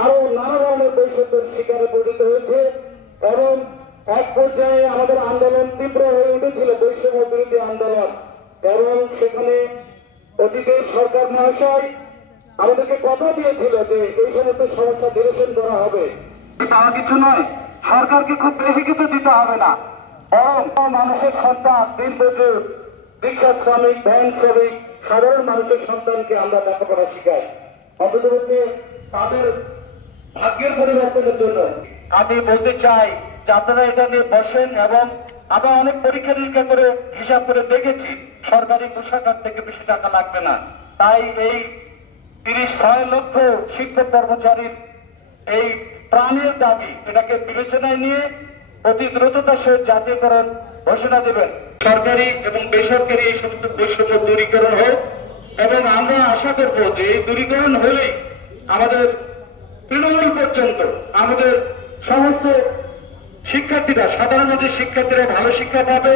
আরো নানা ধরনের বৈষম্যের শিকারে পরিণত হয়েছে এবং এক পর্যায়ে আমাদের আন্দোলন তীব্র হয়ে উঠেছিল, বৈষম্য বিরোধী আন্দোলন। এবং সেখানে অতীতের সরকার মহাশয় আমাদেরকে কথা দিয়েছিল যে এই সমস্ত সমস্যা নিরসন করা হবে। পাওয়া কিছু নয়, সরকারকে খুব বেশি কিছু দিতে হবে না, বরং মানুষের সন্তান, দিনমজুর, রিক্সা শ্রমিক, ভ্যান শ্রমিক, সাধারণ মানুষের সন্তানকে আমরা লেখাপড়া শিখাই, অন্ততপক্ষে তাদের ভাগ্যের পরিবর্তনের জন্য। আমি বলতে চাই যে আপনারা এটা নিয়ে বসেন, এবং আমরা অনেক পরীক্ষা নিরীক্ষা করে হিসাব করে দেখেছি সরকারি কোষাগার থেকে বেশি টাকা লাগবে না। তাই এই 36 লক্ষ শিক্ষক কর্মচারীর এই প্রাণের দাবি, এটাকে বিবেচনায় নিয়ে অতি দ্রুততার সহিত জাতীয়করণ ঘোষণা দেবেন। সরকারি এবং বেসরকারি এই সমস্ত বৈষম্য দূরীকরণ হোক, এবং আমরা আশা করব যে এই দূরীকরণ হলেই আমাদের তৃণমূল পর্যন্ত আমাদের সমস্ত শিক্ষার্থীরা, সাধারণ শিক্ষার্থীরা ভালো শিক্ষা পাবে।